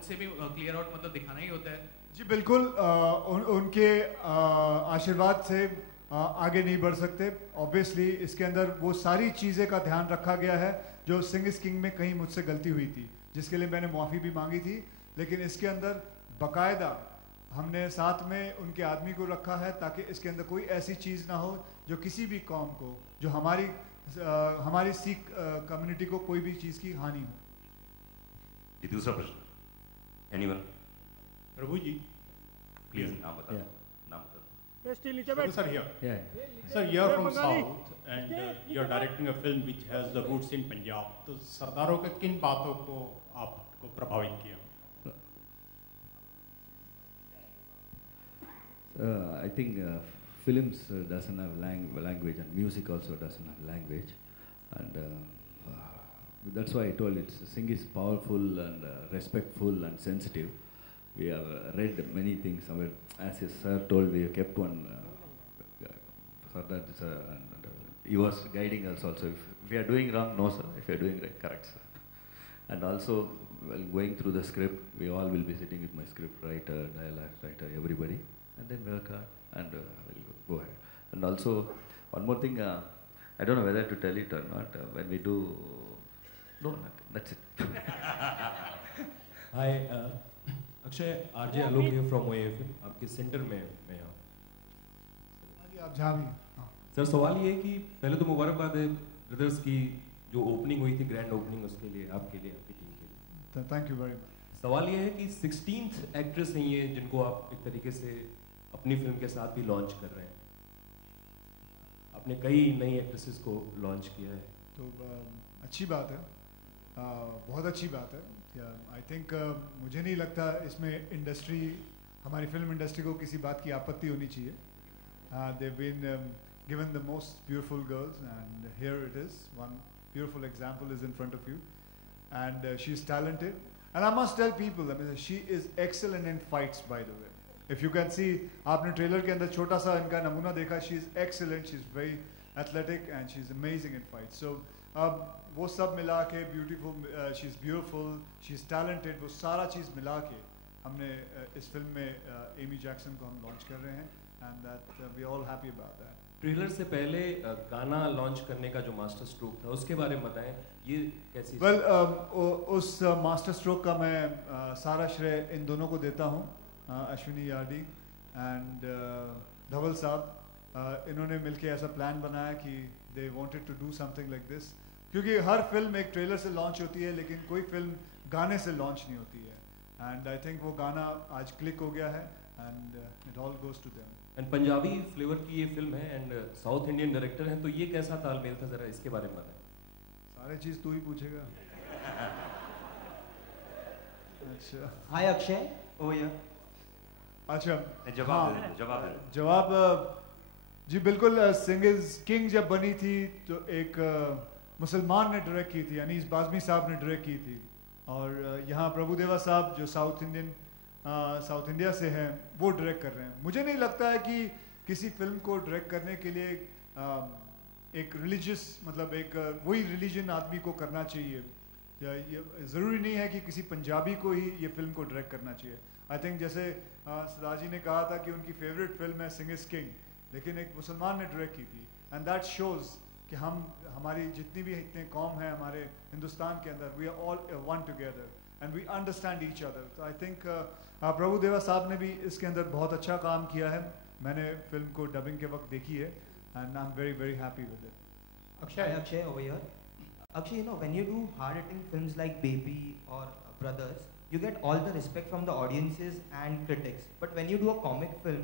उनसे भी clear out मतलब दिखाना ही होता है? जी बिल्कुल, उनके आशीर्वाद से आगे नहीं बढ़ सकते। ऑब्वियसली इसके अंदर वो सारी चीज़ें का ध्यान रखा गया है जो सिंग इज किंग में कहीं मुझसे गलती हुई थी, जिसके लिए मैंने माफ़ी भी मांगी थी, लेकिन इसके अंदर बाकायदा हमने साथ में उनके आदमी को रखा है ताकि इसके अंदर कोई ऐसी चीज़ ना हो जो किसी भी कौम को, जो हमारी सिख कम्युनिटी को कोई भी चीज़ की हानि हो। जी दूसरा प्रश्न, एनीवन? प्रभु जी प्लीज नाम बता। नाम बता। Sir, here. Sir, you are from South and you are directing a film which has the roots in Punjab. तो सरदारों के किन बातों को आपको प्रभावित किया? I think films doesn't have language, and music also doesn't have language, and that's why I told it. Sing is powerful and respectful and sensitive. We have read many things. As his sir told, we have kept one. Sardar, he was guiding us also. If we are doing wrong, no sir. If we are doing right, correct sir. And also, while going through the script, we all will be sitting with my script writer, dialogue writer, everybody, and then work hard and we'll go ahead. And also, one more thing. I don't know whether to tell it or not. When we do, no, that's it. Hi. Akshay, RJ Alok here from OAFM, आपके centre में मैं यहाँ। आप जहाँ भी। Sir सवाल ये है कि पहले तो मुबारकबाद है ब्रदर्स की जो ओपनिंग हुई थी, ग्रैंड ओपनिंग, उसके लिए, आपके लिए, आपकी टीम के लिए। Thank you very much. सवाल ये है कि 16th एक्ट्रेस हैं ये जिनको आप एक तरीके से अपनी फिल्म के साथ भी लॉन्च कर रहे हैं। आपने कई नई एक्ट्रेसेस को लॉन्च किया है, तो अच्छी बात है, बहुत अच्छी बात है। आई थिंक मुझे नहीं लगता इसमें इंडस्ट्री, हमारी फिल्म इंडस्ट्री को किसी बात की आपत्ति होनी चाहिए। they've been given the most beautiful girls and here it is, one beautiful example is in front of you and she's talented and I must tell people, I mean she is excellent in fights by the way. If you can see, आपने trailer के अंदर छोटा सा इनका नमूना देखा, she is excellent, she is very athletic and she is amazing in fights. So वो सब मिला के beautiful, she is beautiful, she is talented, वो सारा चीज़ मिला के हमने इस फिल्म में एमी जैक्सन को हम लॉन्च कर रहे हैं and that we all happy about that. Trailer से पहले गाना लॉन्च करने का जो मास्टर स्ट्रोक था उसके बारे में बताएं, ये कैसी? उस मास्टर स्ट्रोक का मैं सारा श्रेय इन दोनों को देता हूँ, अश्विनी यार्डी एंड धवल साहब। इन्होंने मिलके ऐसा प्लान बनाया कि they wanted to do something like this, क्योंकि हर फिल्म एक ट्रेलर से लॉन्च होती है लेकिन कोई फिल्म गाने से लॉन्च नहीं होती है एंड आई थिंक वो गाना आज क्लिक हो गया है and it all goes to them. And Punjabi flavour की ये फिल्म है एंड साउथ इंडियन डायरेक्टर हैं, तो ये कैसा तालमेल था, जरा इसके बारे में बताएं। सारे चीज़ तू ही पूछेगा। अच्छा, हाय अक्षय, ओ या अच्छा जवाब जी बिल्कुल। सिंग इज किंग जब बनी थी तो एक मुसलमान ने डायरेक्ट की थी, अनीस बाज़मी साहब ने डायरेक्ट की थी और यहाँ प्रभुदेवा साहब जो साउथ इंडिया से हैं वो डायरेक्ट कर रहे हैं। मुझे नहीं लगता है कि किसी फिल्म को डायरेक्ट करने के लिए एक रिलीजियस, मतलब एक वही रिलीजन आदमी को करना चाहिए। ज़रूरी नहीं है कि किसी पंजाबी को ही ये फिल्म को डायरेक्ट करना चाहिए। आई थिंक जैसे सदाजी ने कहा था कि उनकी फेवरेट फिल्म है सिंग इज किंग, लेकिन एक मुसलमान ने डायरेक्ट की थी एंड दैट शोज़ कि हमारी जितनी भी इतने कौम हैं हमारे हिंदुस्तान के अंदर, we are all one together and we understand each other. तो आई थिंक प्रभुदेवा साहब ने भी इसके अंदर बहुत अच्छा काम किया है। मैंने फिल्म को डबिंग के वक्त देखी है and I am very very happy with it. Akshay over here. Akshay, you know, when you do hard-hitting films like Baby or Brothers, you get all the respect from the audiences and critics. But when you do a comic film,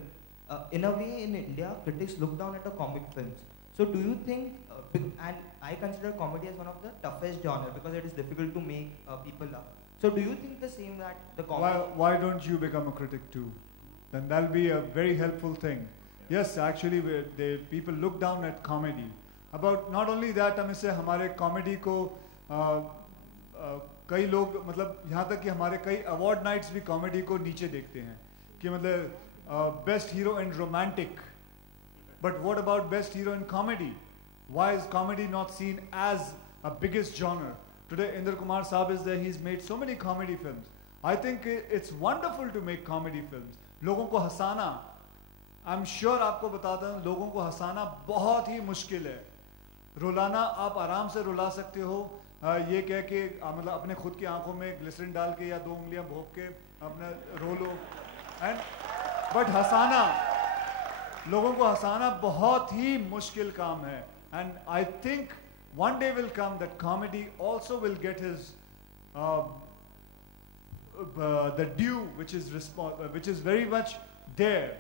in a way in India, critics look down at the comic films. So do you think, and I consider comedy as one of the toughest genre because it is difficult to make people laugh. So do you think the same that the comedy... Why don't you become a critic too? Then that'll be a very helpful thing. Yes, actually, people look down at comedy. About not only that, हम इससे हमारे comedy को कई लोग, मतलब यहाँ तक कि हमारे कई अवार्ड नाइट्स भी कॉमेडी को नीचे देखते हैं कि मतलब best hero in romantic, but what about best hero in comedy? Why is comedy not seen as a biggest genre? Today Indra Kumar Saab is there, he's made so many comedy films. I think it's wonderful to make comedy films. लोगों को हंसाना, I'm sure आपको बताता हूँ, लोगों को हंसाना बहुत ही मुश्किल है. रुलाना आप आराम से रुला सकते हो, ये कह के मतलब अपने खुद की आंखों में ग्लिसरीन डाल के या 2 उंगलियां भोंक के अपना रो लो, बट हंसाना, लोगों को हंसाना बहुत ही मुश्किल काम है. And I think one day will come that comedy also will get his the due which is very much there.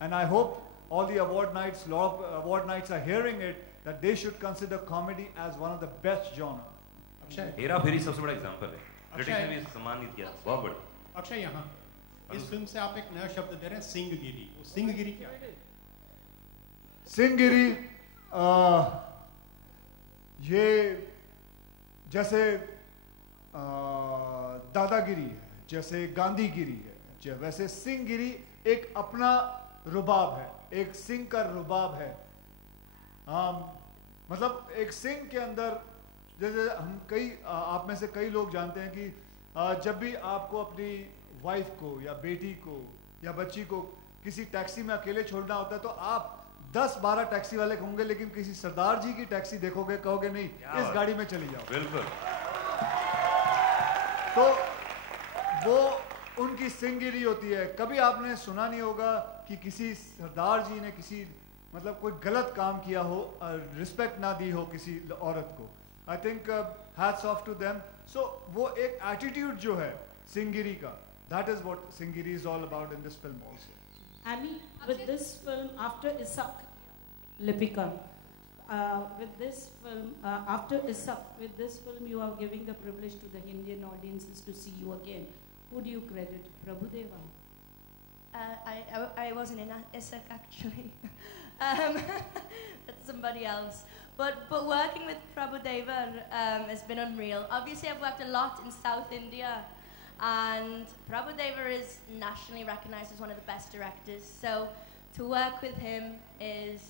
And I hope all the award nights, lot of award nights are hearing it, that they should consider comedy as one of the best genre. Akshay, Hera फेरी सबसे बड़ा example है. Critics ने भी सम्मानित किया, बहुत बड़ा. अक्षय, यहाँ इस फिल्म से आप एक नया शब्द दे रहे हैं, सिंहगिरी. वो सिंहगिरी क्या है? सिंहगिरी ये जैसे दादागिरी है, जैसे गांधीगिरी है, वैसे सिंहगिरी एक अपना रुबाब है, एक सिंह का रुबाब है. मतलब एक सिंह के अंदर, जैसे हम आप में से कई लोग जानते हैं कि जब भी आपको अपनी वाइफ को या बेटी को या बच्ची को किसी टैक्सी में अकेले छोड़ना होता है तो आप 10-12 टैक्सी वाले होंगे, लेकिन किसी सरदार जी की टैक्सी देखोगे, कहोगे नहीं इस गाड़ी में चली जाओ. बिल्कुल. तो वो उनकी सिंहगिरी होती है. कभी आपने सुना नहीं होगा कि किसी सरदार जी ने किसी मतलब कोई गलत काम किया हो, रिस्पेक्ट ना दी हो किसी औरत को. I think hats off to them. So वो एक एटीट्यूड जो है सिंहगिरी का, that is what Singhgiri is all about in this film also. Amy, with this film, after Isak, Lipika, with this film, after Isak, with this film, you are giving the privilege to the Indian audiences to see you again. Who do you credit? Prabhudeva? I wasn't in Isak actually. That's somebody else. But working with Prabhudeva has been unreal. Obviously, I've worked a lot in South India. And Prabhudeva is nationally recognized as one of the best directors. So to work with him is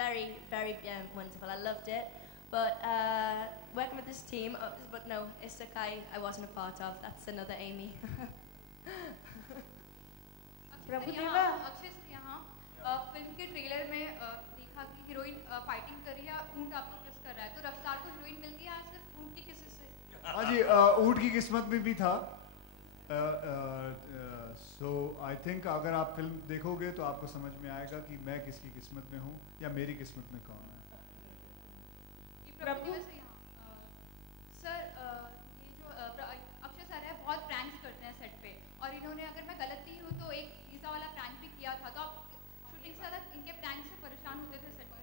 very, very wonderful. I loved it. But working with this team, but no, Isak I wasn't a part of. That's another Amy. Prabhudeva, Akshay से यहाँ film के trailer में देखा कि heroine fighting कर रही है, ऊंट आपको किस कर रहा है, तो रफ्तार को हीरोइन मिलती है सिर्फ ऊंट की किसी से. हाँ जी, ऊँट की किस्मत में भी था. सो आई थिंक अगर आप फिल्म देखोगे तो आपको समझ में आएगा कि मैं किसकी किस्मत में हूँ या मेरी किस्मत में कौन है. सर, ये जो अक्षय सर है बहुत प्रैंक्स करते हैं सेट पे, और इन्होंने, अगर मैं गलत नहीं हूँ, तो एक पिज़्ज़ा वाला प्रैंक भी किया था. तो आप शूटिंग से ज़्यादा इनके प्रैंक से परेशान होते थे सेट पे?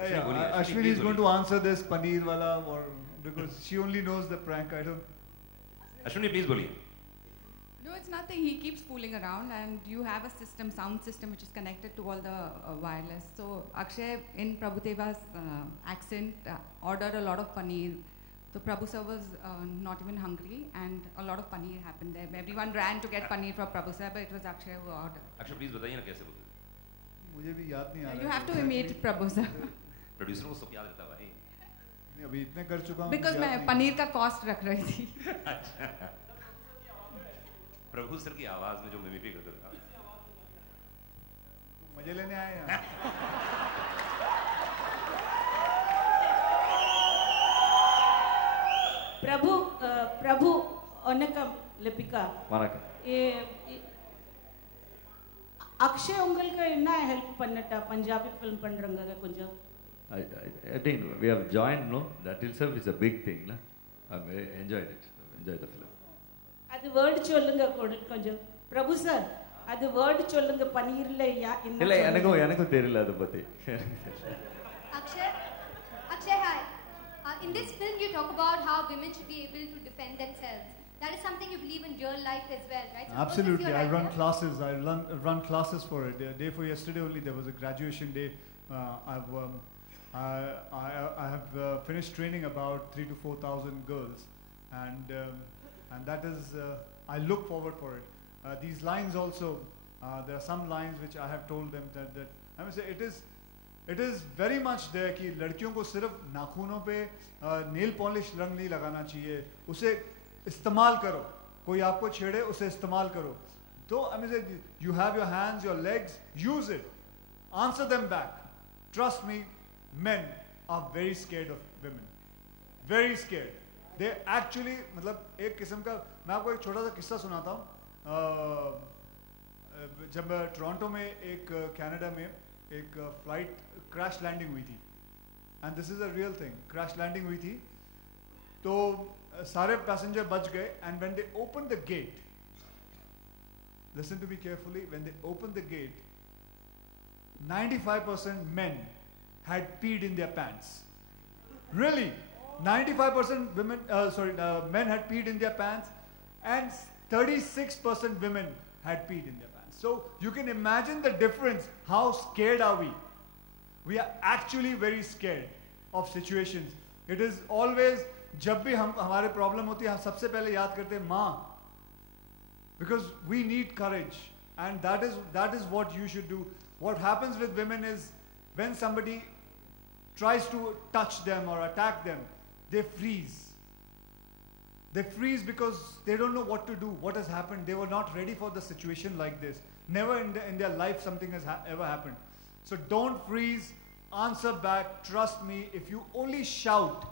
Yeah. Ashwini is going to answer this paneer wala, or because she only knows the prank. I don't. Ashwini, please बोलिए. No, it's nothing. He keeps fooling around, and you have a system, sound system, which is connected to all the wireless. So Akshay, in Prabhudeva's accent, ordered a lot of paneer. So Prabhu sir was not even hungry, and a lot of paneer happened there. Everyone ran to get paneer for Prabhu sir, but it was Akshay who ordered. Akshay, please बताइए ना कैसे बोलते. मुझे भी याद नहीं आ रहा. You have to imitate Prabhu sir. Producer को सब याद रहता भाई. नहीं, अभी इतने कर चुका हूँ. Because मैं पनीर का कॉस्ट रख रही थी. प्रभु सर की आवाज में जो मिमिक्री करते थे. मजे लेने आए हैं. प्रभु वनकम लिपिका. वनकम. அக்ஷய் உங்களுக்கு என்ன ஹெல்ப் பண்ணட்டா பஞ்சாபி ஃபிலிம் பண்றங்க கொஞ்சம்? I think we have joined, no? That itself is a big thing, na? I enjoyed it. Enjoyed the film. அது வேர்ட் சொல்லுங்க கொஞ்சம். பிரபு சார், அது வேர்ட் சொல்லுங்க பன்னீர்ல என்ன? இல்ல எனக்கும் தெரியல அத பத்தி. Akshay, hi. In this film you talk about how women should be able to defend themselves. That is something you believe in real life as well, right? So absolutely. I run classes. I run classes for it. The day for yesterday only there was a graduation day. I have finished training about 3,000 to 4,000 girls, and that is I look forward for it. These lines also, there are some lines which I have told them that I must say it is it is very much there कि लड़कियों को सिर्फ नाखूनों पे nail polish रंग नहीं लगाना चाहिए, उसे इस्तेमाल करो, कोई आपको छेड़े उसे इस्तेमाल करो. तो I mean you have your hands, your legs, use it, answer them back. Trust me, men are very scared of women, very scared. They actually, मतलब एक किस्म का, मैं आपको एक छोटा सा किस्सा सुनाता हूँ. जब मैं टोरंटो में एक कनाडा में एक फ्लाइट क्रैश लैंडिंग हुई थी, and this is a real thing, crash landing हुई थी, तो सारे पैसेंजर बच गए. And when they open the gate, listen to me carefully, when they open the gate, 95% men had peed in their pants. Really, 95% men had peed in their pants, and 36% women had peed in their pants. So you can imagine the difference. How scared are we? We are actually very scared of situations. It is always, जब भी हमारे problem होती है, हम सबसे पहले याद करते हैं माँ, because we need courage, and that is what you should do. What happens with women is, when somebody tries to touch them or attack them, they freeze. They freeze because they don't know what to do, what has happened. They were not ready for the situation like this. Never in their life something has ever happened. So don't freeze, answer back, trust me. If you only shout,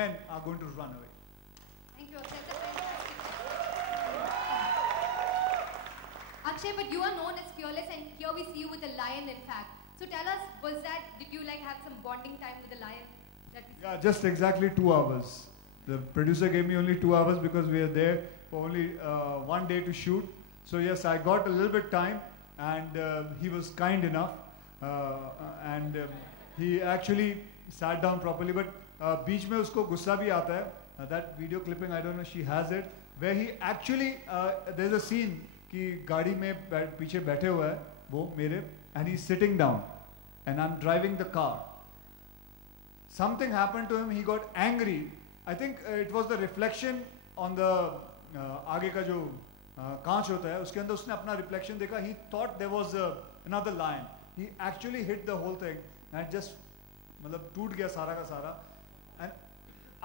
men are going to run away. Thank you. Akshay, but you are known as fearless, and here we see you with a lion, in fact. So tell us, did you have some bonding time with the lion? Yeah, just exactly 2 hours. The producer gave me only 2 hours because we are there for only 1 day to shoot. So yes, I got a little bit time, and he was kind enough, and he actually sat down properly. But बीच में उसको गुस्सा भी आता है. That video clipping, I don't know, she has it, where he actually there's a scene कि गाड़ी में पीछे बैठे हुआ है वो मेरे, and he's sitting down and I'm driving the car. Something happened to him, he got angry. I think it was the reflection on the आगे का जो कांच होता है उसके अंदर उसने अपना reflection देखा. He thought there was another lion. He actually hit the whole thing and just मतलब टूट गया सारा का सारा. And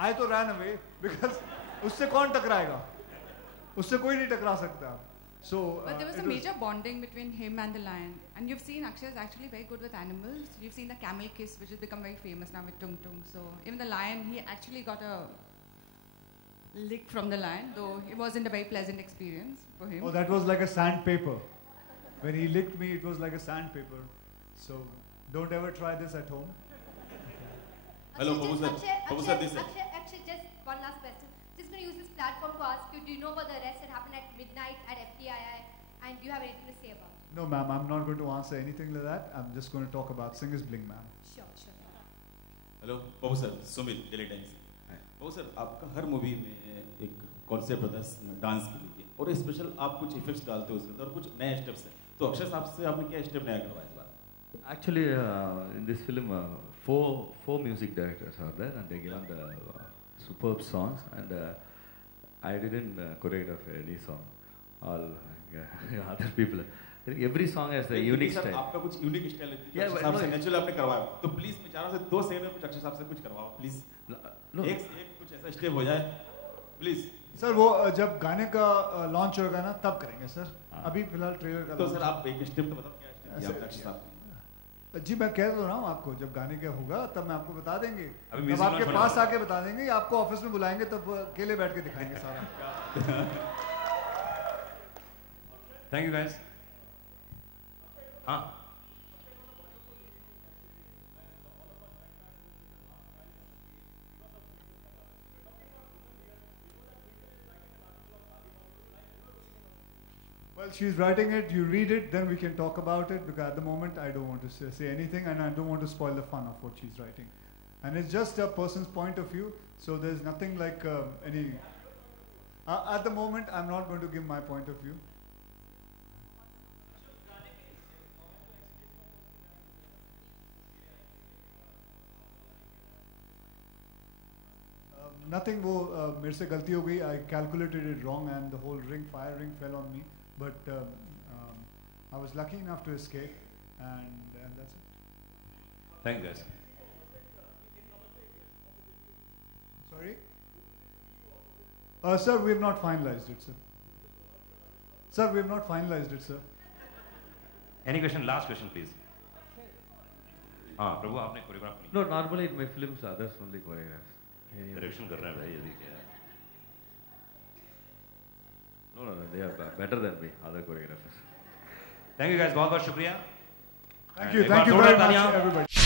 I तो ran away because उससे कौन टकराएगा, उससे कोई नहीं टकरा सकता. So, but there was a major bonding between him and the lion. And you've seen Akshay is actually very good with animals. You've seen the camel kiss, which has become very famous now with Tung Tung. So even the lion, he actually got a lick from the lion, though it wasn't a very pleasant experience for him. Oh, that was like a sandpaper. When he licked me, it was like a sandpaper. So don't ever try this at home. Hello, Akshay, just one last question. Just going to use this platform to ask you, do you know about the arrest that happened at midnight at FTII, and do you have anything to say about it? No, ma'am, I'm not going to answer anything like that. I'm just going to talk about Singer's Bling, ma'am. Sure. Hello Babu sir, Sumit Daily Times. Babu sir, आपका हर movie में एक concept होता है dance के लिए, और special आप कुछ इफेक्ट्स डालते हो उसके अंदर और कुछ नए स्टेप्स हैं. तो अक्षय साहब से आपने क्या स्टेप नया करवाया इस बार? Actually, in this film, four music directors are there, and they given the superb songs, and I didn't choreograph any song. All other people. Every song has a unique style. आपका कुछ unique style है. अक्षय साहब से natural आपने करवाया, तो please मैं चाह रहा हूँ 2 सेकंड में कुछ अक्षय साहब से कुछ करवाओ प्लीज. एक कुछ ऐसा स्टेप हो जाए प्लीज. सर वो जब गाने का लॉन्च होगा ना तब करेंगे सर. अभी फिलहाल ट्रेलर का. तो सर आप एक स्टेप तो बताओ क्या स्टेप अक्षय साहब. जी मैं कह तो रहा हूँ आपको, जब गाने का होगा तब मैं आपको बता देंगे. तब आपके पास आके बता देंगे, आपको ऑफिस में बुलाएंगे तब अकेले बैठ के दिखाएंगे सारा. Thank you guys. हाँ, Well, she's writing it, you read it, then we can talk about it, because at the moment I don't want to say anything, and I don't want to spoil the fun of what she's writing. And it's just a person's point of view, so there's nothing like any... at the moment, I'm not going to give my point of view. Nothing, वो मेरे से गलती हो गई. I calculated it wrong and the whole fire ring fell on me. But I was lucky enough to escape, and that's it. Thank you, guys. Sorry? Sir, we have not finalized it, sir. Sir, we have not finalized it, sir. Any question? Last question, please. हाँ प्रभु आपने choreograph नहीं. No, normally in my films others only choreograph. Direction कर रहे हैं भाई अभी क्या? No, they are better than me, other choreographers. Thank you guys, बहुत बहुत शुक्रिया. Thank you very much, everybody.